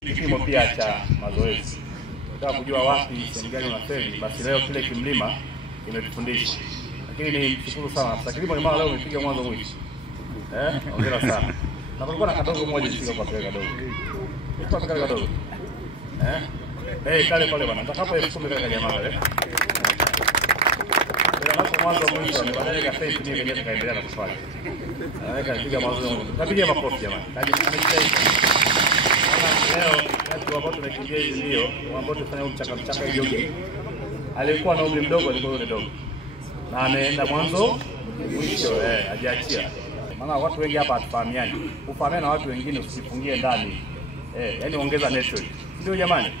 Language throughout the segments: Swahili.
Kipimo pia cha mazoezi. Nataka kujua wapi sehemu gani unafeli, basi leo kile kimlima imetufundisha. Lakini ni mshukuru sana. Sasa kilimo ni mara leo umepiga mwanzo mwisho. Hongera sana. Na kulikuwa na kadogo mmoja sio kwa pele kadogo. Kwa pele kadogo. Kale pale bwana. Nataka 10,000 kaka jamaa wale. Ndio mwanzo mwisho ni baadaye ka face ni kwenye kaendelea na kufanya. Kapiga mwanzo. Kapiga makofi jamani. Kaji leo watu ambao tunakimbia hizi ndio ambao tunafanya mchaka jogging. Alikuwa na umri mdogo, alikuwa yule dogo. Na ameenda mwanzo mwisho hajaachia. Maana watu wengi hapa hatufahamiani. Ufahamane na watu wengine usifungie ndani. Yaani ongeza network. Ndio jamani.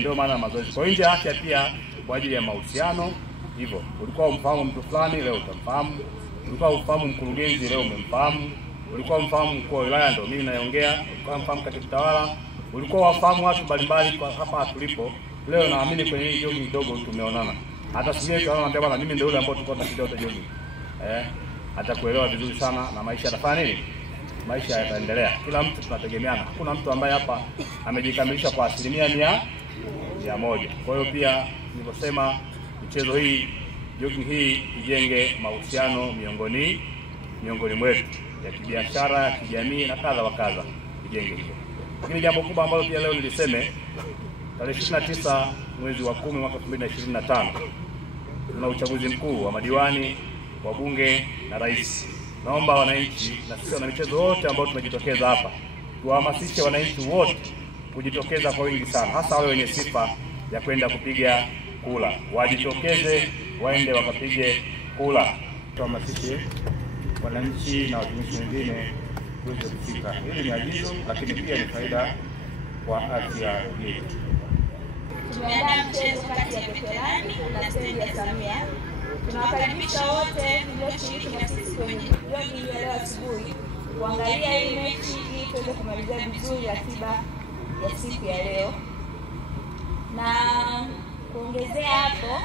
Ndio maana mazoezi. Kwa nje afya pia kwa ajili ya mahusiano hivyo. Ulikuwa umfahamu mtu fulani leo utamfahamu. Ulikuwa ufahamu mkurugenzi leo umemfahamu. Ulikuwa mfahamu mkuu wa wilaya ndio mimi naongea. Ulikuwa mfahamu katibu tawala. Ulikuwa wafahamu watu mbalimbali kwa hapa tulipo. Leo naamini kwenye hii jogging kidogo tumeonana. Hata sije tunaona bwana mimi ndio yule ambaye tulikuwa tunashida jogging. Atakuelewa vizuri sana na maisha yatafanya nini? Maisha yataendelea. Kila mtu tunategemeana. Hakuna mtu ambaye hapa amejikamilisha kwa 100%. Kwa hiyo pia niliposema michezo hii, jogging hii ijenge mahusiano miongoni mwetu ya kibiashara, ya kijamii na kadha wa kadha. Ijenge hiyo. Lakini jambo kubwa ambalo pia leo niliseme tarehe 29 mwezi wa 10 mwaka 2025 tuna uchaguzi mkuu wa madiwani, wa bunge na rais. Naomba wananchi na sisi wana michezo wote ambao tumejitokeza hapa tuwahamasishe wananchi wote kujitokeza kwa wingi sana, hasa wale wenye sifa ya kwenda kupiga kula. Wajitokeze waende wakapige kula. Tuhamasishe wananchi na watumishi wengine kuweza kufika. Hili ni agizo lakini pia ni faida kwa afya yetu. Tumeandaa mchezo kati ya Veterani na stendi ya Samia. Tunawakaribisha wote mlioshiriki na sisi kwenye jogging ya leo asubuhi kuangalia hii mechi ili tuweze kumalizia vizuri ratiba ya siku ya leo. Na kuongezea hapo,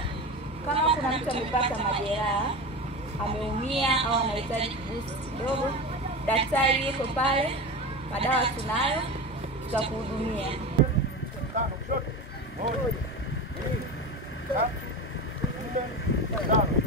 kama kuna mtu amepata majeraha, ameumia au anahitaji boost kidogo, daktari yuko pale, madawa tunayo, tutakuhudumia. Moja, 2, 3, 4, 5.